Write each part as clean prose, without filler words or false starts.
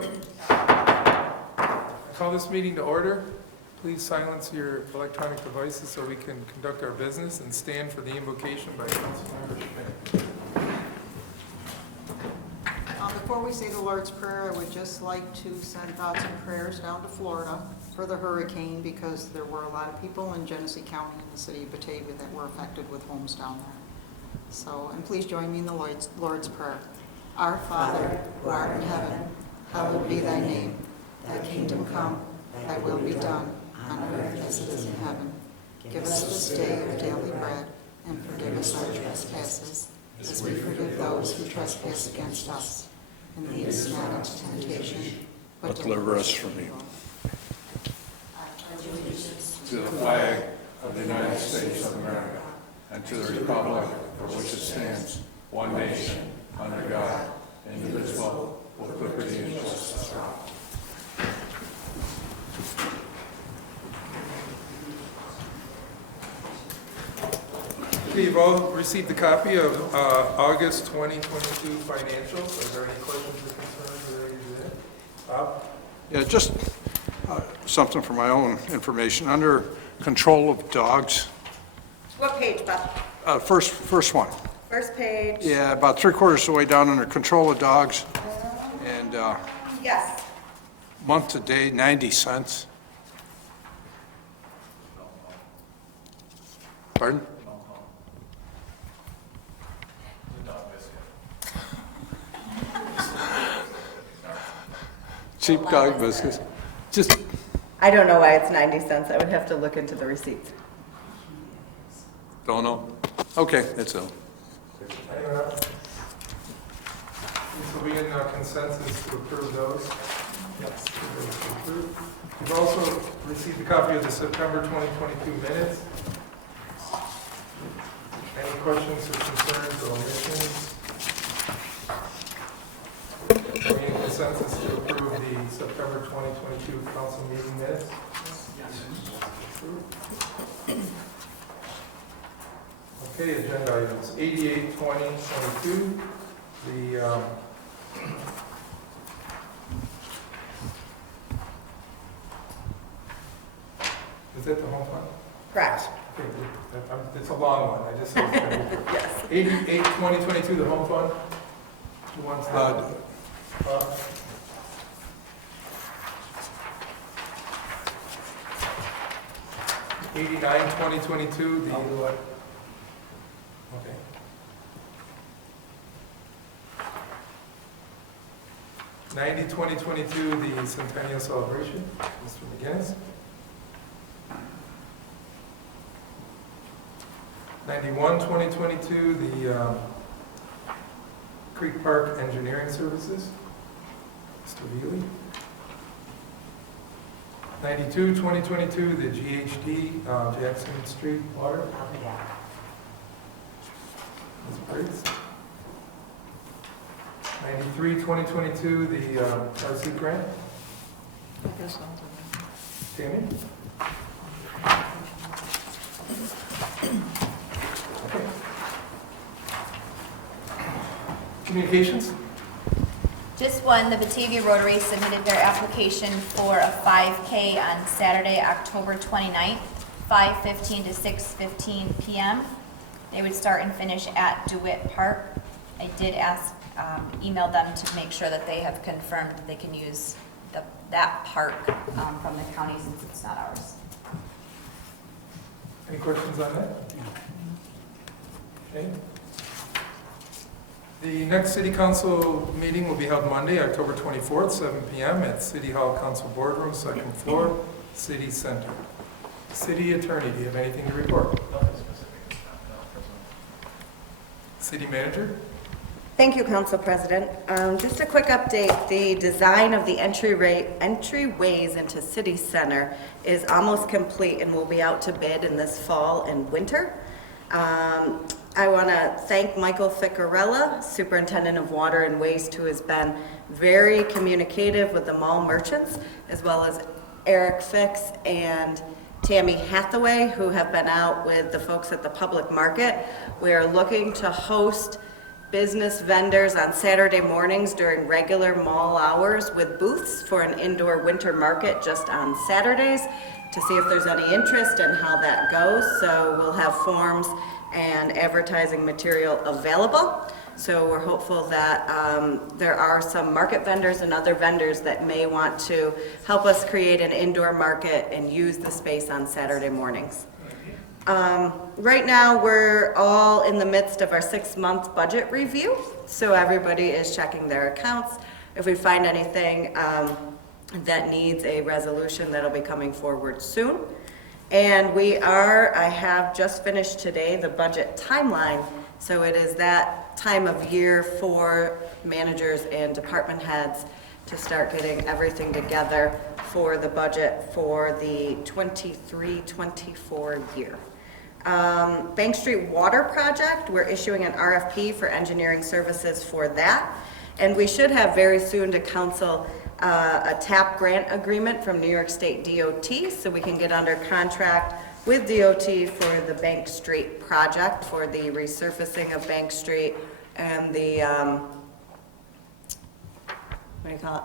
Yep. I call this meeting to order. Please silence your electronic devices so we can conduct our business and stand for the invocation by Councilmember Schmidt. Before we say the Lord's Prayer, I would just like to send thoughts and prayers down to Florida for the hurricane, because there were a lot of people in Genesee County and the city of Batavia that were affected with homes down there. So, and please join me in the Lord's Prayer. Our Father, who art in heaven, hallowed be thy name. Thy kingdom come, thy will be done, on earth as it is in heaven. Give us this day our daily bread, and forgive us our trespasses, as we forgive those who trespass against us. And lead us not into temptation, but deliver us from evil. To the flag of the United States of America, and to the republic for which it stands, one nation, under God, indivisible, with liberty and justice for all. Okay, you've all received a copy of August 2022 financials. Are there any questions or concerns related to that? Bob? Yeah, just something for my own information. Under control of dogs, What page, Bob? first one. First page? Yeah, about 3/4 of the way down under control of dogs. And Yes. month to date, 90 cents. Pardon? Cheap dog biscuits. Just, I don't know why it's 90 cents. I would have to look into the receipts. don't know. Okay, that's all. Anyone else? So we in consensus to approve those? Yes. You've also received a copy of the September 2022 minutes. Any questions or concerns or omissions? Are we in consensus to approve the September 2022 council meeting minutes? Okay, agenda items 88, 20, 22. Is that the home fund? Correct. Okay, it's a long one, I just said it's gonna be- Yes. 88, 20, 22, the home fund? Who wants that? Bob? $89, 20, 22, the what? Okay. $90, 20, 22, the centennial celebration, Mr. McGinnis. 91, 2022, the Creek Park Engineering Services, Mr. Veely. 92, 2022, the GHD, Jackson Street Water. Ms. Briggs. 93, 2022, the RC grant. Tammy? Okay. Communications? Just one, the Batavia Rotary submitted their application for a 5K on Saturday, October 29th, 5:15 to 6:15 p.m. They would start and finish at DeWitt Park. I did email them to make sure that they have confirmed that they can use that park from the county since it's not ours. Any questions on that? Okay. The next city council meeting will be held Monday, October 24th, 7 p.m. at City Hall Council Boardroom, second floor, City Center. City Attorney, do you have anything to report? Nothing specific. City Manager? Thank you, Council President. Just a quick update. The design of the entryways into City Center is almost complete and will be out to bid in this fall and winter. I want to thank Michael Ficarella, Superintendent of Water and Waste, who has been very communicative with the mall merchants, as well as Eric Fix and Tammy Hathaway, who have been out with the folks at the public market. We are looking to host business vendors on Saturday mornings during regular mall hours with booths for an indoor winter market just on Saturdays to see if there's any interest and how that goes. So we'll have forms and advertising material available. So we're hopeful that there are some market vendors and other vendors that may want to help us create an indoor market and use the space on Saturday mornings. Right now, we're all in the midst of our 6-month budget review, so everybody is checking their accounts. If we find anything that needs a resolution, that'll be coming forward soon. And I have just finished today the budget timeline, so it is that time of year for managers and department heads to start getting everything together for the budget for the 23-24 year. Bank Street Water Project, we're issuing an RFP for engineering services for that. And we should have very soon to council a TAP grant agreement from New York State DOT, so we can get under contract with DOT for the Bank Street project, for the resurfacing of Bank Street and the,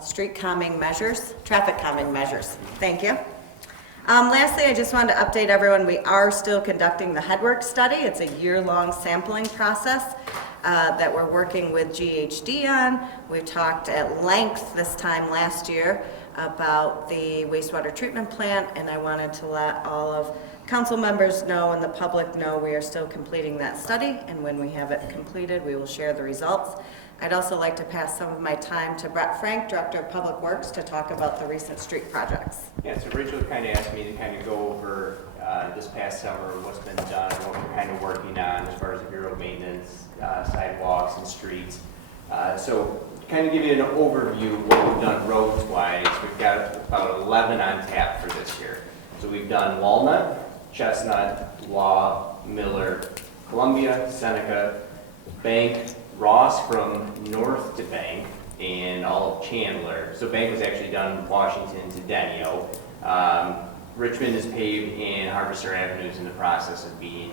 street calming measures, traffic calming measures. Thank you. Lastly, I just wanted to update everyone, we are still conducting the headwork study. It's a year-long sampling process that we're working with GHD on. We talked at length this time last year about the wastewater treatment plant, and I wanted to let all of council members know and the public know we are still completing that study, and when we have it completed, we will share the results. I'd also like to pass some of my time to Brett Frank, Director of Public Works, to talk about the recent street projects. Yeah, so Rachel kind of asked me to kind of go over this past summer, what's been done, what we're kind of working on as far as the Bureau of Maintenance, sidewalks and streets. So kind of give you an overview of what we've done roads-wise. We've got about 11 on tap for this year. So we've done Walnut, Chestnut, Law, Miller, Columbia, Seneca, Bank, Ross from North to Bank, and all of Chandler. So Bank was actually done Washington to Denio. Richmond is paved, and Harvester Avenue is in the process of being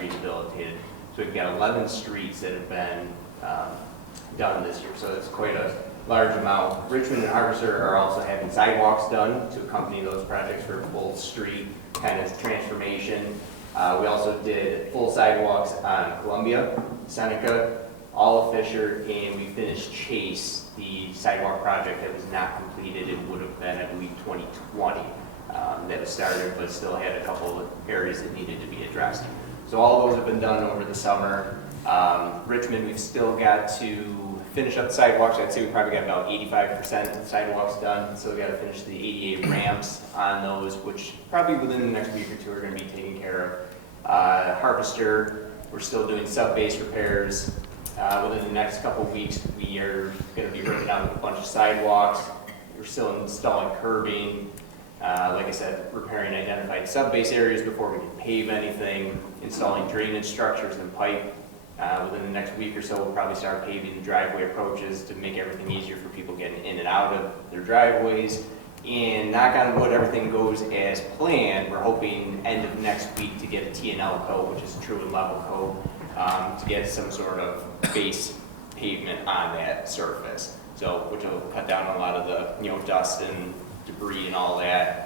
rehabilitated. So we've got 11 streets that have been done this year, so it's quite a large amount. Richmond and Harvester are also having sidewalks done to accompany those projects for full street kind of transformation. We also did full sidewalks on Columbia, Seneca, all of Fisher, and we finished Chase, the sidewalk project that was not completed. It would have been, I believe, 2020 that was started, but still had a couple of areas that needed to be addressed. So all those have been done over the summer. Richmond, we've still got to finish up the sidewalks. I'd say we probably got about 85% of the sidewalks done. So we got to finish the 88 ramps on those, which probably within the next week or two are going to be taken care of. Harvester, we're still doing sub-base repairs. Within the next couple of weeks, we are going to be ripping out a bunch of sidewalks. We're still installing curbing. Like I said, repairing identified sub-base areas before we can pave anything, installing drainage structures and pipe. Within the next week or so, we'll probably start paving the driveway approaches to make everything easier for people getting in and out of their driveways. And knock on wood, everything goes as planned. We're hoping end of next week to get a T&L coat, which is a true and level coat, to get some sort of base pavement on that surface. So, which will cut down a lot of the dust and debris and all that.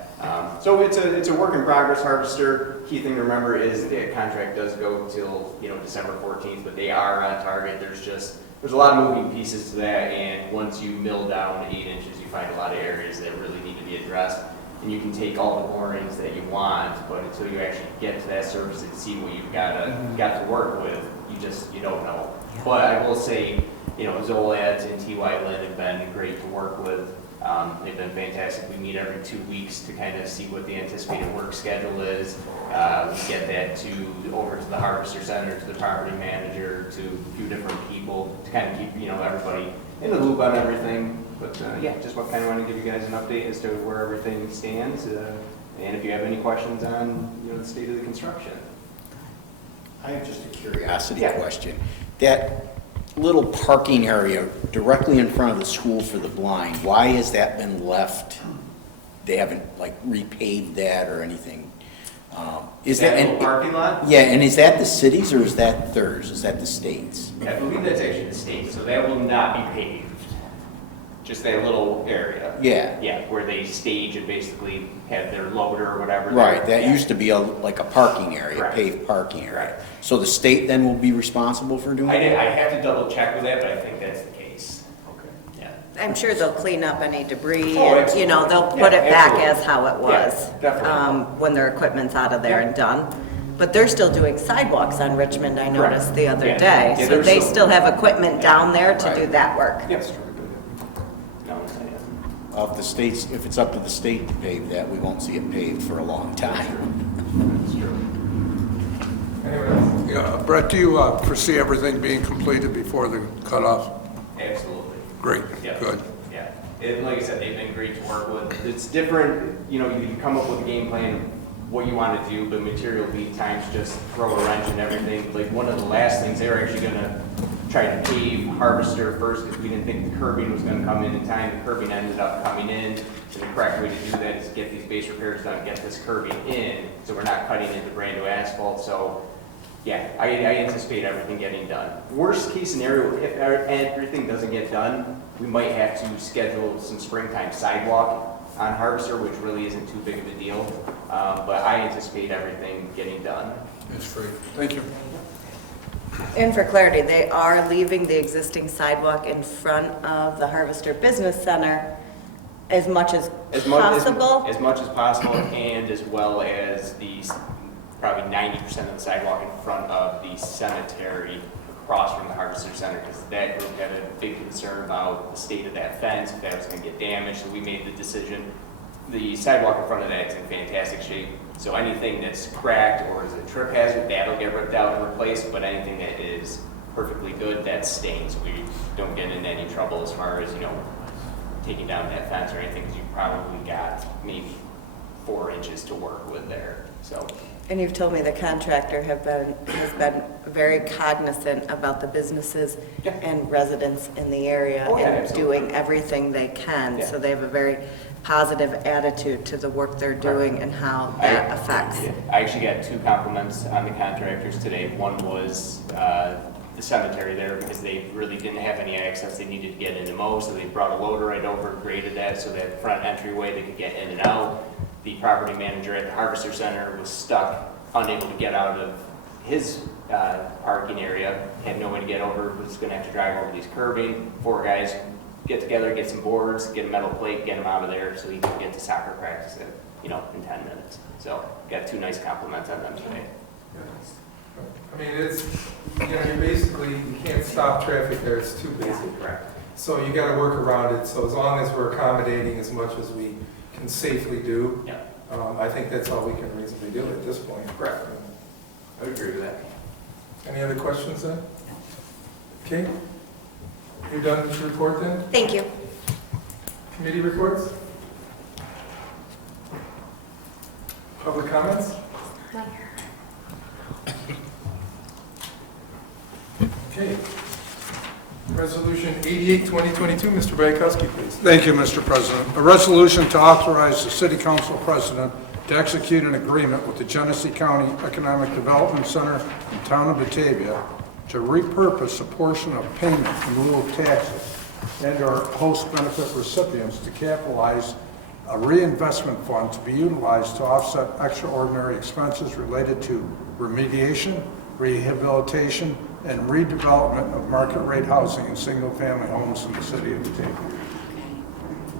So it's a work in progress. Harvester, key thing to remember is the contract does go till December 14th, but they are on target. There's a lot of moving pieces to that, and once you mill down 8 inches, you find a lot of areas that really need to be addressed. And you can take all the borings that you want, but until you actually get to that surface and see what you've got to work with, you don't know. But I will say, Zolads and TY Lynn have been great to work with. They've been fantastic. We meet every 2 weeks to kind of see what the anticipated work schedule is. We get that over to the Harvester Center, to the property manager, to a few different people to kind of keep everybody in the loop on everything. But just kind of want to give you guys an update as to where everything stands, and if you have any questions on the state of the construction. I have just a curiosity question. That little parking area directly in front of the school for the blind, why has that been left? They haven't repaved that or anything? Is That that, little parking lot? yeah, and is that the cities or is that theirs? Is that the states? I believe that's actually the state, so that will not be paved. Just that little area. Yeah. Yeah, where they stage and basically have their loader or whatever. Right, that Yeah. used to be like a parking area, Correct. paved parking area. Right. So the state then will be responsible for doing I it? have to double check with that, but I think that's the case. Okay. Yeah. I'm sure they'll clean up any debris, Oh, and, you know, they'll absolutely. put Yeah, it back absolutely. as how it was. Yeah, definitely. When their equipment's out of there and done. But they're still doing sidewalks on Richmond, I Correct. noticed the other Yeah. day. Yeah, So they're they still- still have equipment down there to do Right. that work. Yes. No, I'm saying. If the states, if it's up to the state to pave that, we won't see it paved for a long time. That's true. Anyone else? Yeah, Brett, do you foresee everything being completed before the cutoff? Absolutely. Great, Yeah. good. Yeah, and like I said, they've been great to work with. It's different, you know, you come up with a game plan of what you want to do, but material lead times just throw a wrench in everything. Like, one of the last things, they were actually gonna try to pave Harvester first, because we didn't think the curbing was gonna come in time. The curbing ended up coming in, and the correct way to do that is get these base repairs done, get this curbing in, so we're not cutting into brand new asphalt. So yeah, I anticipate everything getting done. Worst case scenario, if everything doesn't get done, we might have to schedule some springtime sidewalk on Harvester, which really isn't too big of a deal. But I anticipate everything getting done. It's free. Thank you. And for clarity, they are leaving the existing sidewalk in front of the Harvester Business Center as much as possible. As much as possible, and as well as the, probably 90% of the sidewalk in front of the cemetery across from the Harvester Center, because that group had a big concern about the state of that fence, if that was gonna get damaged, so we made the decision. The sidewalk in front of that is in fantastic shape, so anything that's cracked or is a trip hazard, that'll get ripped out and replaced, but anything that is perfectly good, that's staying, so we don't get into any trouble as far as, you know, taking down that fence or anything, because you probably got maybe 4 inches to work with there, so. And you've told me the contractor has been very cognizant about the businesses Yeah. and residents in the area Oh, yeah, and absolutely. doing everything they can. Yeah. So they have a very positive attitude to the work they're doing and how that affects. Yeah, I actually got 2 compliments on the contractors today. One was the cemetery there, because they really didn't have any access. They needed to get in and mow, so they brought a loader right over, graded that, so that front entryway, they could get in and out. The property manager at the Harvester Center was stuck, unable to get out of his parking area, had no way to get over, was gonna have to drive over these curbing. 4 guys get together, get some boards, get a metal plate, get him out of there so he can get to soccer practice in, you know, in 10 minutes. So got 2 nice compliments on them today. I mean, it's, you know, you basically, you can't stop traffic there, it's too busy. Correct. So you gotta work around it, so as long as we're accommodating as much as we can safely do, Yeah, I think that's all we can reasonably do at this point. correct. I would agree with that. Any other questions then? Okay, you're done with your report then? Thank you. Committee reports? Public comments? Okay. Resolution 88, 2022, Mr. Bayakowski, please. Thank you, Mr. President. A resolution to authorize the City Council President to execute an agreement with the Genesee County Economic Development Center in Town of Batavia to repurpose a portion of payment in lieu of taxes and/or host benefit recipients to capitalize a reinvestment fund to be utilized to offset extraordinary expenses related to remediation, rehabilitation, and redevelopment of market-rate housing and single-family homes in the city of Batavia.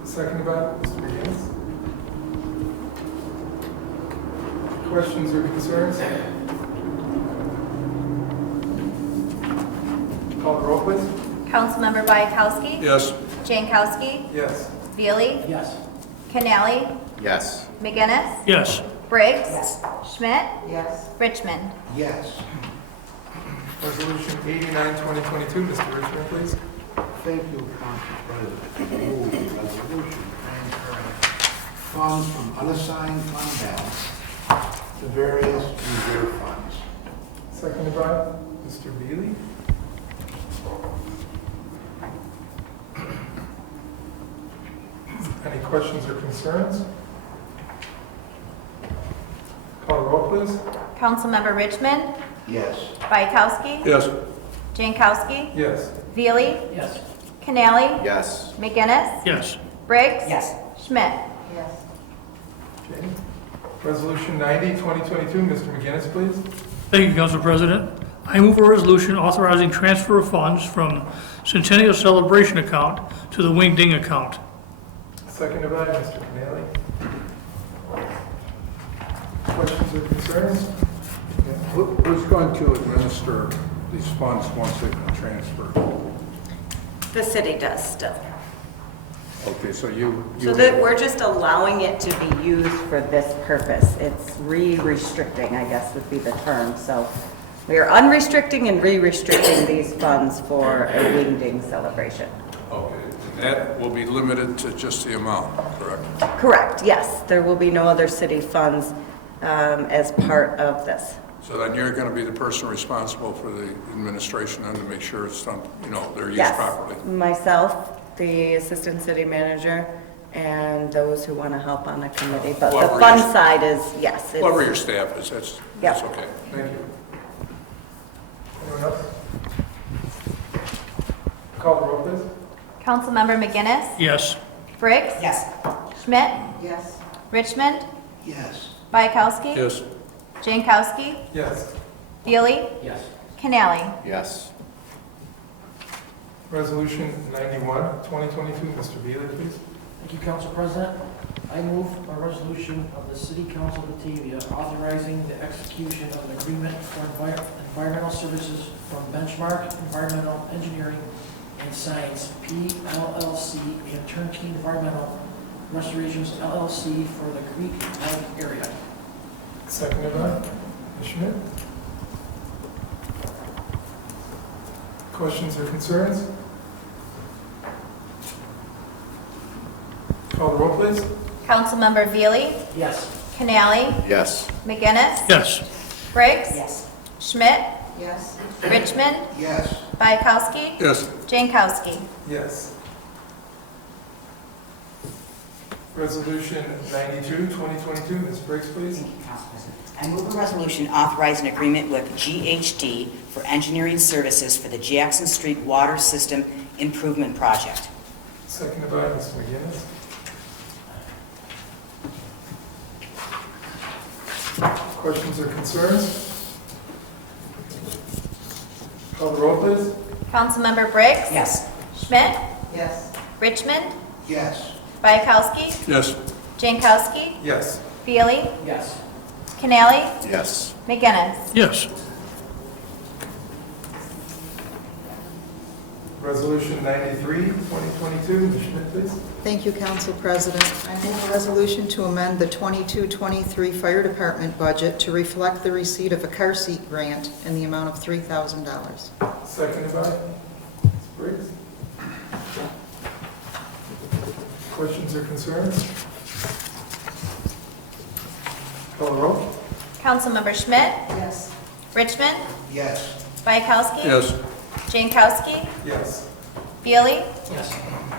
Second about Mr. McGinnis. Questions or concerns? Call the roll, please. Councilmember Bayakowski? Yes. Jankowski? Yes. Veely? Yes. Canali? Yes. McGinnis? Yes. Briggs? Schmidt? Yes. Richmond? Yes. Resolution 89, 2022, Mr. Richmond, please. Thank you, Council President. I move the resolution transferring funds from unassigned fund balance to various reserve funds. Seconded by Mr. Beely. Any questions or concerns? Call the roll, please. Councilmember Richmond, Yes. Bayakowski, Yes. Jankowski, Yes. Veely, Yes. Canali, Yes. McGinnis, Yes. Briggs, Yes. Schmidt. Yes. Okay. Resolution 90, 2022, Mr. McGinnis, please. Thank you, Council President. I move a resolution authorizing transfer of funds from Centennial Celebration account to the Wing Ding account. Seconded by Mr. Canali. Questions or concerns? Who's going to administer these funds once they've been transferred? The city does still. Okay, so you... So that we're just allowing it to be used for this purpose. It's re-restricting, I guess would be the term. So we are unrestricting and re-restricting these funds for a wingding celebration. Okay, and that will be limited to just the amount, correct? Correct, yes. There will be no other city funds as part of this. So then you're going to be the person responsible for the administration and to make sure it's done, they're used Yes, properly. myself, the assistant city manager, and those who want to help on the committee. But the Whoever fund your- side is, yes. it's- Whoever your staff is, that's Yep. okay. Thank you. Anyone else? Call the roll, please. Councilmember McGinnis, Yes. Briggs, Yes. Schmidt, Yes. Richmond, Yes. Bayakowski, Yes. Jankowski, Yes. Veely, Yes. Canali. Yes. Resolution 91, 2022, Mr. Veely, please. Thank you, Council President. I move a resolution of the City Council of Batavia authorizing the execution of an agreement for environmental services from Benchmark Environmental Engineering and Science, PLLC, and Turnkey Environmental Restorations, LLC, for the Creek Lake area. Seconded by Ms. Schmidt. Questions or concerns? Call the roll, please. Councilmember Veely, Yes. Canali, Yes. McGinnis, Yes. Briggs, Yes. Schmidt, Yes. Richmond, Yes. Bayakowski, Yes. Jankowski. Yes. Resolution 92, 2022, Ms. Briggs, please. Thank you, Council President. I move a resolution authorizing agreement with GHD for engineering services for the Jackson Street Water System Improvement Project. Seconded by Ms. McGinnis. Questions or concerns? Call the roll, please. Councilmember Briggs, Yes. Schmidt, Yes. Richmond, Yes. Bayakowski, Yes. Jankowski, Yes. Veely, Yes. Canali, Yes. McGinnis. Yes. Resolution 93, 2022, Ms. Schmidt, please. Thank you, Council President. I move a resolution to amend the 22-23 Fire Department budget to reflect the receipt of a car seat grant in the amount of $3,000. Seconded by Ms. Briggs. Questions or concerns? Call the roll. Councilmember Schmidt, Yes. Richmond, Yes. Bayakowski, Yes. Jankowski, Yes. Veely, Yes.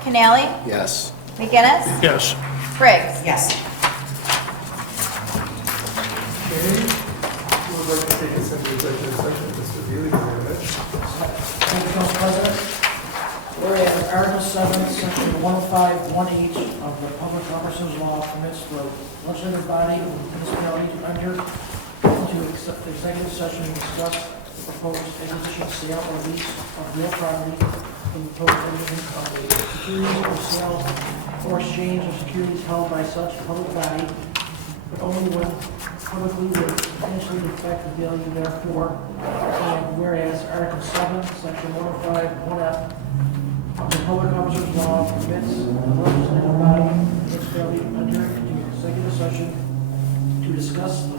Canali, Yes. McGinnis, Yes. Briggs. Yes. Okay. Who would like to take us into executive session? Mr. Veely, go ahead. Thank you, Council President. Whereas Article 7, Section 105(1)H of the Public Officers Law permits the legislative body of the municipality to enter into executive session to discuss the proposed acquisition, sale, or lease of real property, the proposed acquisition of the securities or sale or exchange of securities held by such public body, but only when publicly would potentially affect the value therefore. And whereas Article 7, Section 105(1)F the Public Officers Law permits the legislative body of the municipality to enter into executive session to discuss the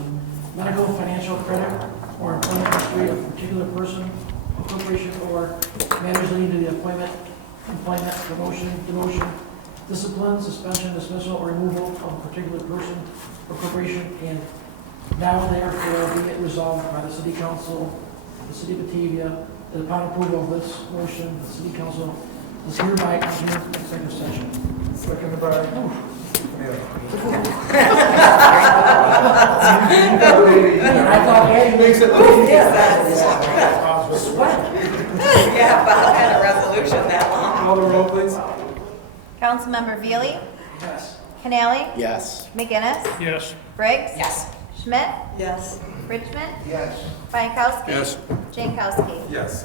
medical, financial, credit, or employment history of a particular person, a corporation, or matters leading to the appointment, employment, promotion, demotion, discipline, suspension, dismissal, or removal of a particular person or corporation, and now therefore be it resolved by the City Council of the City of Batavia that upon approval of this motion, the City Council is hereby enter executive session. Seconded by, I thought, hey, Makes it look Yeah, Bob had a resolution that long. Call the roll, please. Councilmember Veely? Yes. Canali? Yes. McGinnis? Yes. Briggs? Yes. Schmidt? Yes. Richmond? Yes. Bayakowski? Yes. Jankowski? Yes.